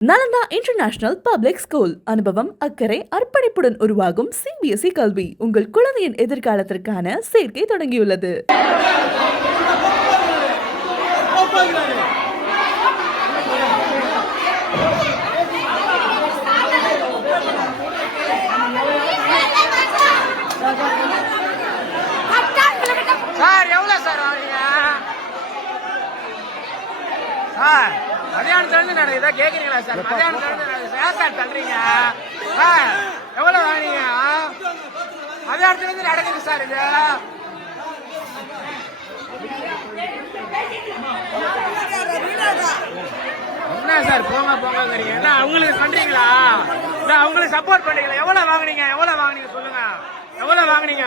Nalanda international public school அனுபவம் அக்கறை அர்ப்பணிப்புடன் உருவாகும் CBSE கல்வி உங்கள் குழந்தையின் எதிர்காலத்திற்கான சேர்க்கை தொடங்கியுள்ளது. சார் எவ்வளோ சார் வாங்குறீங்க சார்? மதியானத்துலேருந்து நான் இதை கேட்குறீங்களா சார்? மதியானத்துலேருந்து சார் தள்ளுறீங்க சார். எவ்வளோ வாங்குறீங்க? மதியானத்துலேருந்து நடக்குது சார் இது. என்ன சார் போங்க போங்கிறீங்க? என்ன அவங்களுக்கு பண்றீங்களா? இல்லை அவங்களுக்கு சப்போர்ட் பண்றீங்களா? எவ்வளோ வாங்குனீங்க? எவ்வளோ வாங்குனீங்க சொல்லுங்க. எவ்வளோ வாங்குனீங்க?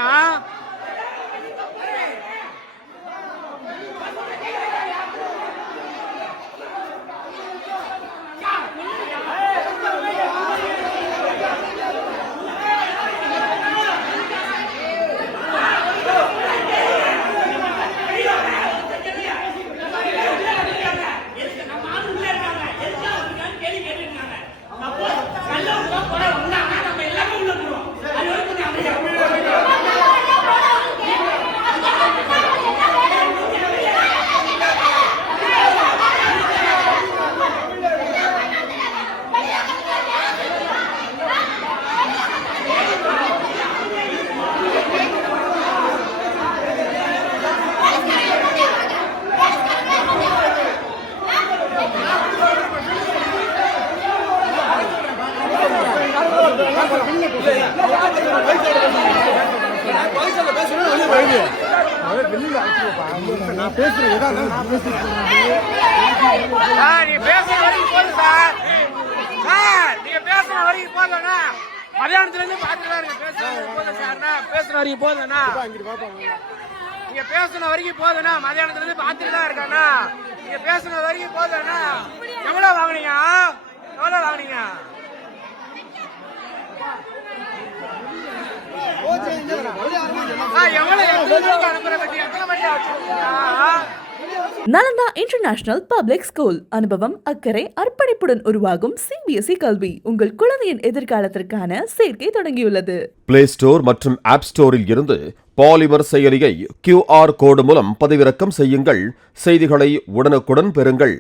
மதியானத்துல பாத்துட்டு இருங்க. பேசுற வரைக்கும் போதுண்ணா. நீங்க பேசுன வரைக்கும் போதுண்ணா. மதியானத்துல இருந்து பாத்துட்டு தான் இருக்காண்ணா. நீங்க பேசுன வரைக்கும் போதுண்ணா. எவ்வளவு வாங்குனீங்க? எவ்வளவு வாங்குனீங்க? நலந்தா இன்டர்நேஷனல் பப்ளிக் ஸ்கூல் அனுபவம் அக்கறை அர்ப்பணிப்புடன் உருவாகும் CBSE கல்வி உங்கள் குழந்தையின் எதிர்காலத்திற்கான சேர்க்கை தொடங்கியுள்ளது. பிளே ஸ்டோர் மற்றும் ஆப் ஸ்டோரில் இருந்து பாலிமர் செயலியை QR கோடு மூலம் பதிவிறக்கம் செய்யுங்கள். செய்திகளை உடனுக்குடன் பெறுங்கள்.